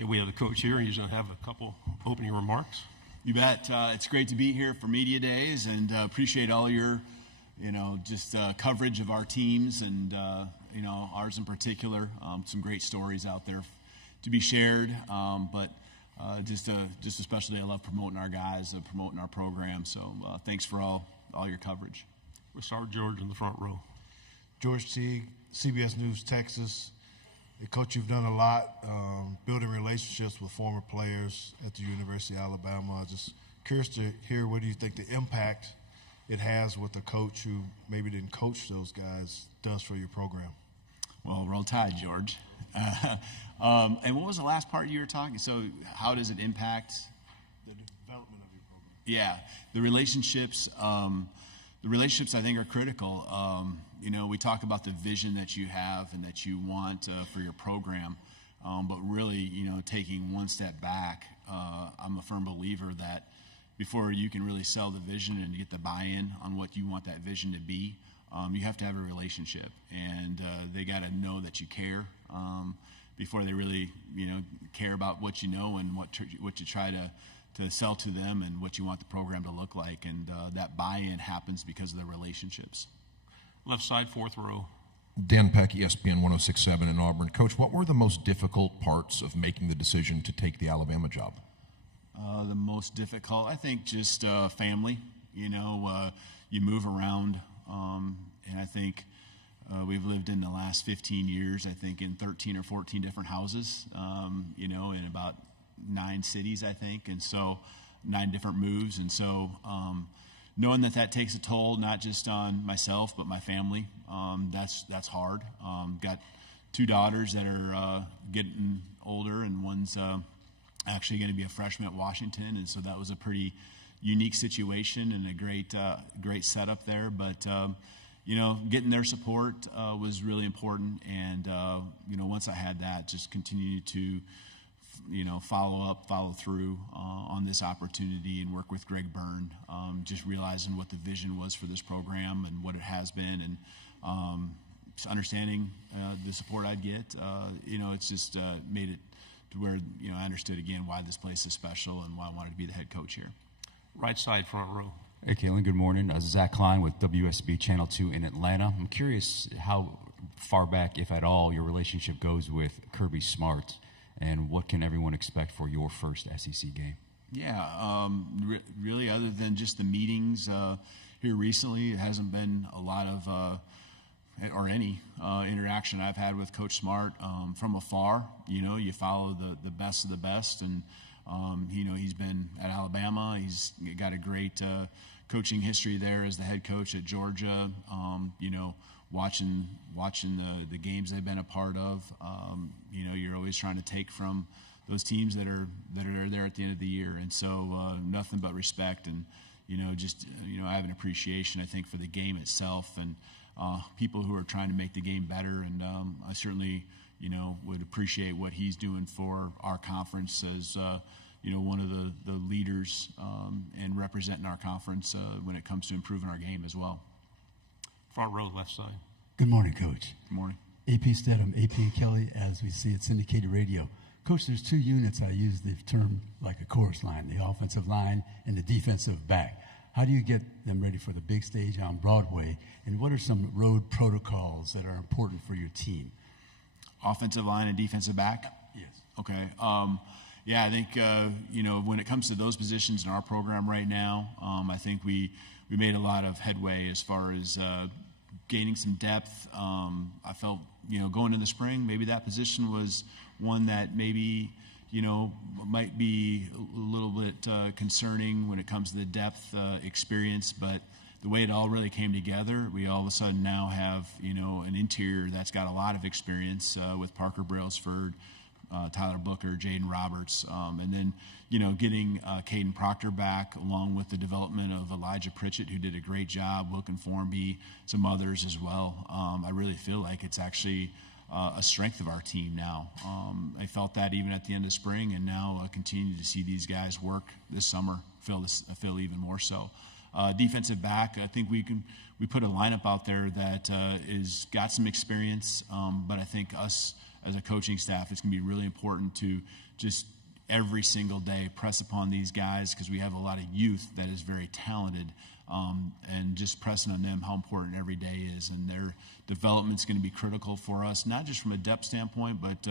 Okay, we have the coach here. He's going to have a couple opening remarks. You bet. It's great to be here for Media Days, and appreciate all your, coverage of our teams and, ours in particular. Some great stories out there to be shared, but just a special day. I love promoting our guys, promoting our program. So thanks for all your coverage. We'll start with George in the front row. George Teague, CBS News, Texas. Coach, you've done a lot building relationships with former players at the University of Alabama. Just curious to hear, what do you think the impact it has with a coach who maybe didn't coach those guys does for your program? Well, roll tide, George. And what was the last part you were talking? So how does it impact? The development of your program. Yeah, the relationships I think are critical. We talk about the vision that you have and that you want for your program, but really, taking one step back, I'm a firm believer that before you can really sell the vision and get the buy-in on what you want that vision to be, you have to have a relationship, and they got to know that you care before they really, care about what you know and what you try to sell to them and what you want the program to look like, and that buy-in happens because of the relationships. Left side, fourth row. Dan Peck, ESPN 106.7 in Auburn. Coach, what were the most difficult parts of making the decision to take the Alabama job? The most difficult, I think, just family. You move around, and I think we've lived in the last 15 years, I think, in 13 or 14 different houses, in about 9 cities, I think, and so 9 different moves. And so knowing that takes a toll, not just on myself, but my family, that's hard. Got 2 daughters that are getting older, and one's actually going to be a freshman at Washington, and so that was a pretty unique situation and a great setup there. But getting their support was really important, and once I had that, just continue to follow through on this opportunity and work with Greg Byrne, just realizing what the vision was for this program and what it has been, and just understanding the support I'd get. It's just made it to where, I understood again why this place is special and why I wanted to be the head coach here. Right side, front row. Hey, Kalen, good morning. Zach Klein with WSB Channel 2 in Atlanta. I'm curious how far back, if at all, your relationship goes with Kirby Smart, and what can everyone expect for your first SEC game? Yeah, really, other than just the meetings here recently, it hasn't been a lot of or any interaction I've had with Coach Smart from afar. You follow the best of the best, and he's been at Alabama. He's got a great coaching history there as the head coach at Georgia. Watching the games they've been a part of. You're always trying to take from those teams that are there at the end of the year, and so nothing but respect, and I have an appreciation, I think, for the game itself and people who are trying to make the game better, and I certainly would appreciate what he's doing for our conference as one of the leaders and representing our conference when it comes to improving our game as well. Front row, left side. Good morning, Coach. Good morning. AP Stedham, AP Kelly, as we see at syndicated radio. Coach, there's 2 units. I use the term like a chorus line, the offensive line and the defensive back. How do you get them ready for the big stage on Broadway, and what are some road protocols that are important for your team? Offensive line and defensive back? Yes. Okay. I think, when it comes to those positions in our program right now, I think we made a lot of headway as far as gaining some depth. I felt, going in the spring, maybe that position was one that maybe, might be a little bit concerning when it comes to the depth experience, but the way it all really came together, we all of a sudden now have, an interior that's got a lot of experience with Parker Brailsford, Tyler Booker, Jaden Roberts, and then, getting Caden Proctor back, along with the development of Elijah Pritchett, who did a great job, Wilkin Formby, some others as well. I really feel like it's actually a strength of our team now. I felt that even at the end of spring, and now continue to see these guys work this summer, feel even more so. Defensive back, I think we put a lineup out there that is got some experience, but I think us as a coaching staff, it's going to be really important to just every single day press upon these guys, because we have a lot of youth that is very talented, and just pressing on them how important every day is. And their development's going to be critical for us, not just from a depth standpoint, but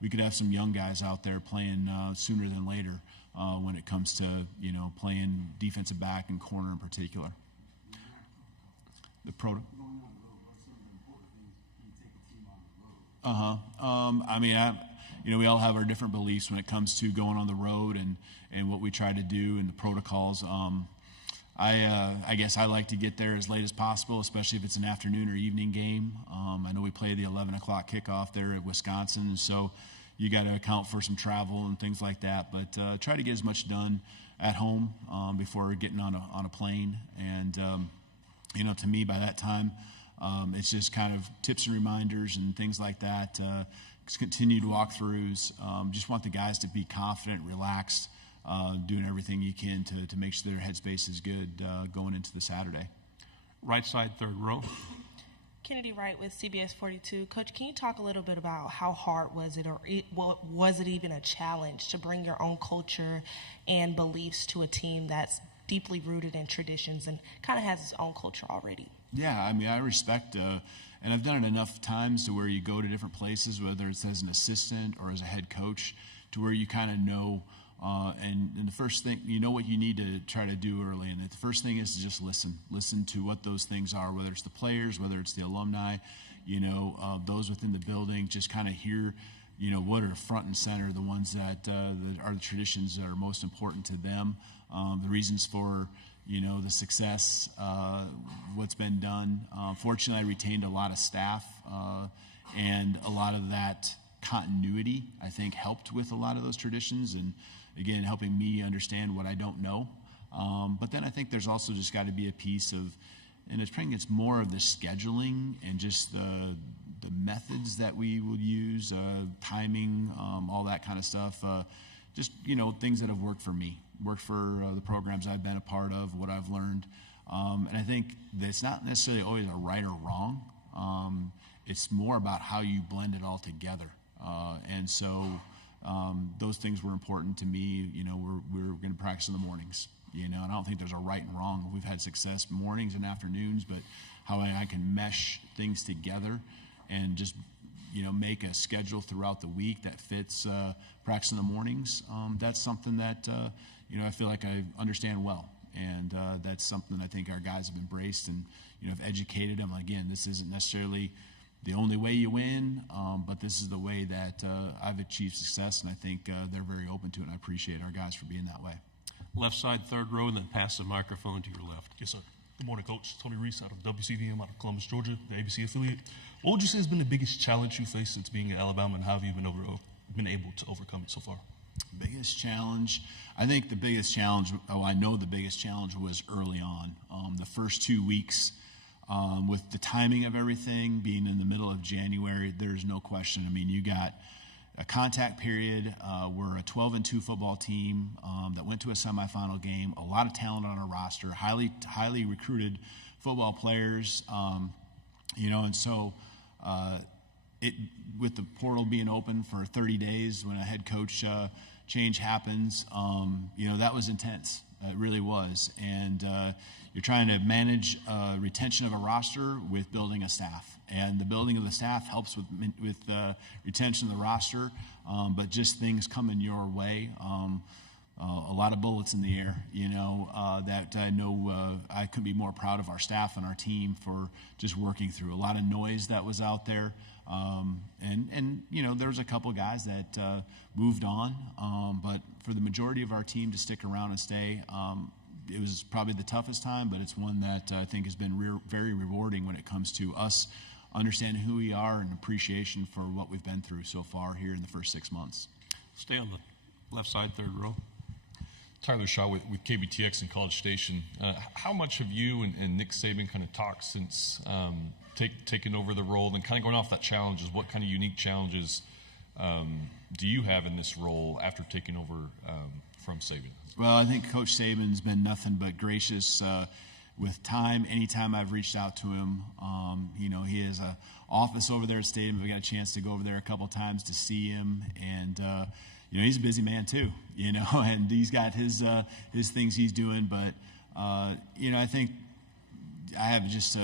we could have some young guys out there playing sooner than later when it comes to, playing defensive back and corner in particular. The we all have our different beliefs when it comes to going on the road and what we try to do and the protocols. I guess I like to get there as late as possible, especially if it's an afternoon or evening game. I know we play the 11 o'clock kickoff there at Wisconsin, and so you got to account for some travel and things like that. But try to get as much done at home before getting on a plane. And to me, by that time, it's just kind of tips and reminders and things like that. Continued walkthroughs. Just want the guys to be confident, relaxed, doing everything you can to make sure their headspace is good going into the Saturday. Right side, third row. Kennedy Wright with CBS 42. Coach, can you talk a little bit about how hard was it, or was it even a challenge to bring your own culture and beliefs to a team that's deeply rooted in traditions and kind of has its own culture already? Yeah, I respect, and I've done it enough times to where you go to different places, whether it's as an assistant or as a head coach, to where you kind of know, and the first thing, you know what you need to try to do early, and the first thing is to just listen to what those things are, whether it's the players, whether it's the alumni, those within the building, just kind of hear, what are front and center, the ones that are the traditions that are most important to them, the reasons for, the success, what's been done. Fortunately, I retained a lot of staff, and a lot of that continuity, I think, helped with a lot of those traditions, and again, helping me understand what I don't know. But then I think there's also just got to be a piece of, and it's more of the scheduling and just the methods that we would use, timing, all that kind of stuff. Just, things that have worked for me, worked for the programs I've been a part of, what I've learned. And I think that it's not necessarily always a right or wrong. It's more about how you blend it all together. And so those things were important to me. We're going to practice in the mornings, and I don't think there's a right and wrong. We've had success mornings and afternoons, but how I can mesh things together and just, make a schedule throughout the week that fits practice in the mornings, that's something that, I feel like I understand well. And that's something I think our guys have embraced and, have educated them. Again, this isn't necessarily the only way you win, but this is the way that I've achieved success, and I think they're very open to it, and I appreciate our guys for being that way. Left side, third row, and then pass the microphone to your left. Yes, sir. Good morning, Coach. Tony Reese out of WCVM out of Columbus, Georgia, the ABC affiliate. What would you say has been the biggest challenge you faced since being at Alabama, and how have you been able to overcome it so far? Biggest challenge? I think the biggest challenge, I know the biggest challenge was early on. The first 2 weeks, with the timing of everything being in the middle of January, there's no question. You got a contact period. We're a 12-2 football team that went to a semifinal game. A lot of talent on our roster, highly recruited football players. And so with the portal being open for 30 days when a head coach change happens, that was intense. It really was. And you're trying to manage retention of a roster with building a staff. And the building of the staff helps with retention of the roster, but just things coming your way. A lot of bullets in the air, that I know I couldn't be more proud of our staff and our team for just working through. A lot of noise that was out there. And there was a couple guys that moved on, but for the majority of our team to stick around and stay, it was probably the toughest time, but it's one that I think has been very rewarding when it comes to us understanding who we are and appreciation for what we've been through so far here in the first 6 months. Stay on the left side, third row. Tyler Shaw with KBTX in College Station. How much have you and Nick Saban kind of talked since taking over the role, and kind of going off that challenges? What kind of unique challenges do you have in this role after taking over from Saban? Well, I think Coach Saban's been nothing but gracious. with time, anytime I've reached out to him, he has a office over there at Stadium. We got a chance to go over there a couple times to see him, and he's a busy man too, and he's got his things he's doing. But I think I have just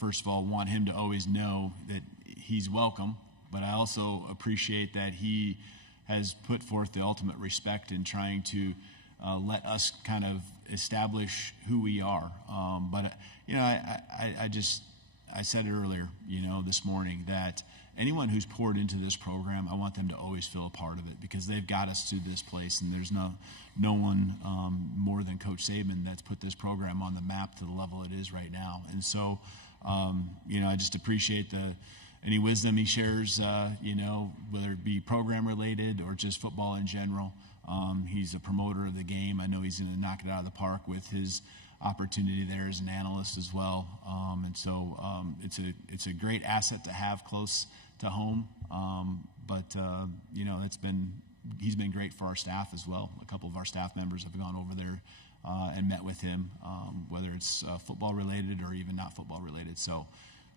first of all, want him to always know that he's welcome. But I also appreciate that he has put forth the ultimate respect in trying to let us kind of establish who we are. But I said it earlier, this morning, that anyone who's poured into this program, I want them to always feel a part of it, because they've got us to this place, and there's no one more than Coach Saban that's put this program on the map to the level it is right now. And so, I just appreciate any wisdom he shares, whether it be program related or just football in general. He's a promoter of the game. I know he's going to knock it out of the park with his opportunity there as an analyst as well. And so it's a great asset to have close to home. He's been great for our staff as well. A couple of our staff members have gone over there and met with him, whether it's football related or even not football related. So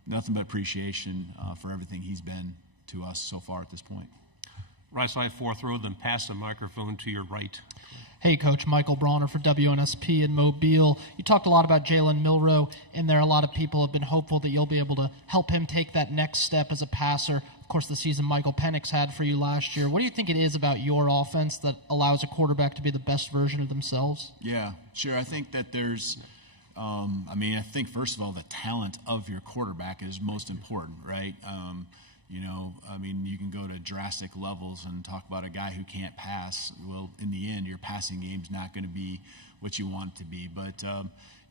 nothing but appreciation for everything he's been to us so far at this point. Right side, fourth row, then pass the microphone to your right. Hey, Coach. Michael Bronner for WNSP in Mobile. You talked a lot about Jalen Milroe in there. A lot of people have been hopeful that you'll be able to help him take that next step as a passer. Of course, the season Michael Penix had for you last year. What do you think it is about your offense that allows a quarterback to be the best version of themselves? Yeah, sure. I think that there's I think, first of all, the talent of your quarterback is most important, right? You can go to drastic levels and talk about a guy who can't pass. Well, in the end, your passing game's not going to be what you want it to be. But,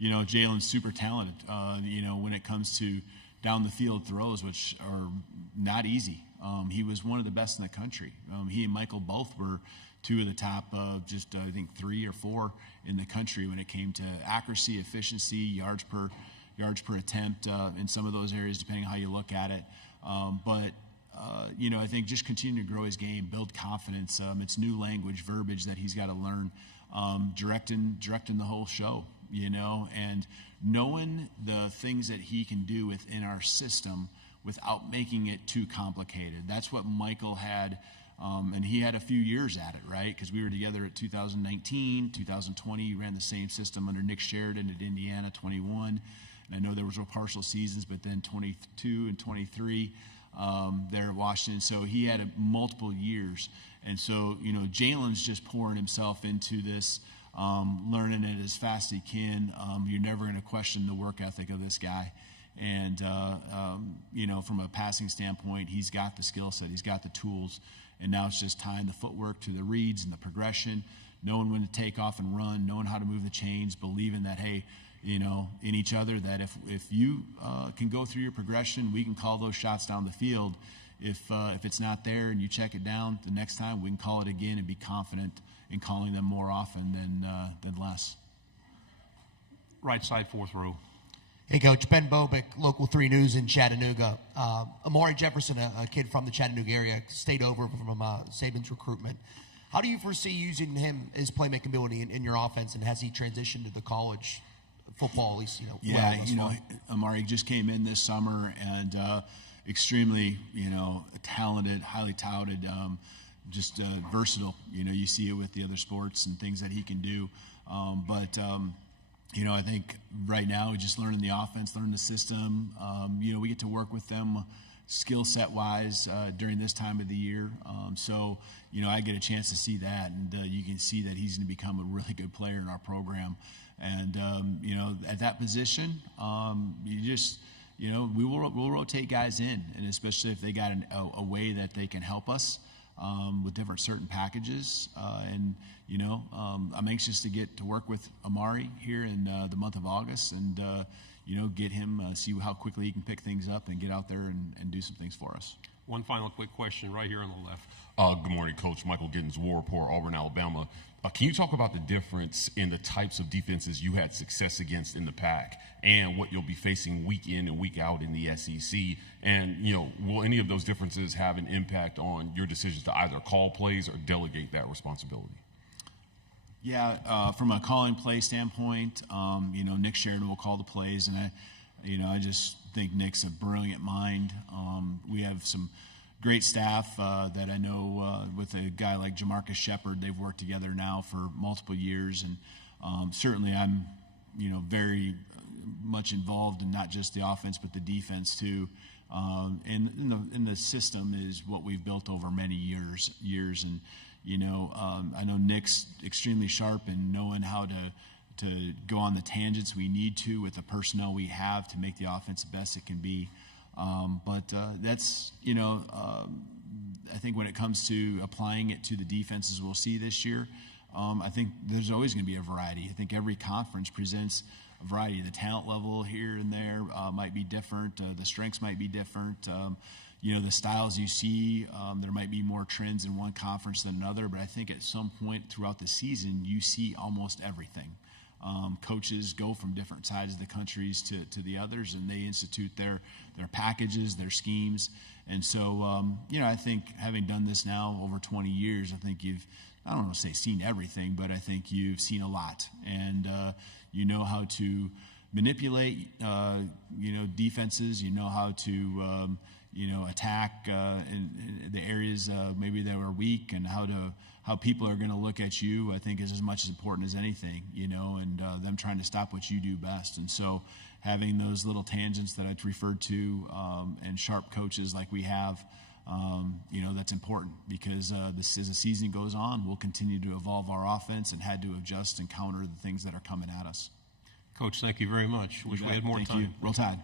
Jalen's super talented, when it comes to down the field throws, which are not easy. He was one of the best in the country. He and Michael both were two of the top, I think 3 or 4 in the country when it came to accuracy, efficiency, yards per attempt in some of those areas, depending on how you look at it. I think just continue to grow his game, build confidence. It's new language, verbiage that he's got to learn, directing the whole show, and knowing the things that he can do within our system without making it too complicated. That's what Michael had, and he had a few years at it, right? Because we were together at 2019, 2020. He ran the same system under Nick Sheridan at Indiana, 21. And I know there were partial seasons, but then 22 and 23 there at Washington. So he had multiple years. And so, Jalen's just pouring himself into this, learning it as fast as he can. You're never going to question the work ethic of this guy. And, from a passing standpoint, he's got the skill set, he's got the tools. And now it's just tying the footwork to the reads and the progression, knowing when to take off and run, knowing how to move the chains, believing that, hey, in each other, that if you can go through your progression, we can call those shots down the field. If it's not there and you check it down, the next time we can call it again and be confident in calling them more often than less. Right side, fourth row. Hey, Coach. Ben Bobick, Local 3 News in Chattanooga. Amari Jefferson, a kid from the Chattanooga area, stayed over from Saban's recruitment. How do you foresee using him, his playmaking ability in your offense, and has he transitioned to the college football, at least, Amari just came in this summer and extremely, talented, highly touted, just versatile. You see it with the other sports and things that he can do. I think right now, just learning the offense, learning the system. We get to work with them skill set wise during this time of the year. I get a chance to see that, and you can see that he's going to become a really good player in our program. And, at that position, we'll rotate guys in, and especially if they got a way that they can help us with different certain packages. I'm anxious to get to work with Amari here in the month of August and, get him, see how quickly he can pick things up and get out there and do some things for us. One final quick question right here on the left. Good morning, Coach. Michael Gittins, War Report, Auburn, Alabama. Can you talk about the difference in the types of defenses you had success against in the PAC and what you'll be facing week in and week out in the SEC? And, will any of those differences have an impact on your decisions to either call plays or delegate that responsibility? Yeah, from a calling play standpoint, Nick Sheridan will call the plays, and I just think Nick's a brilliant mind. We have some great staff that I know with a guy like Jamarcus Shepard. They've worked together now for multiple years, and certainly I'm, very much involved in not just the offense but the defense too. And the system is what we've built over many years, and I know Nick's extremely sharp in knowing how to go on the tangents we need to with the personnel we have to make the offense the best it can be. But that's, I think when it comes to applying it to the defenses we'll see this year, I think there's always going to be a variety. I think every conference presents a variety. The talent level here and there might be different. The strengths might be different. The styles you see, there might be more trends in one conference than another, but I think at some point throughout the season, you see almost everything. Coaches go from different sides of the countries to the others, and they institute their packages, their schemes. And so, I think having done this now over 20 years, I think I don't want to say seen everything, but I think you've seen a lot. And you know how to manipulate, defenses. You know how to, attack in the areas maybe that were weak, and how people are going to look at you, I think, is as much as important as anything, and them trying to stop what you do best. And so having those little tangents that I referred to and sharp coaches like we have, that's important, because as the season goes on, we'll continue to evolve our offense and had to adjust and counter the things that are coming at us. Coach, thank you very much. Wish we had more time. Thank you. Roll Tide.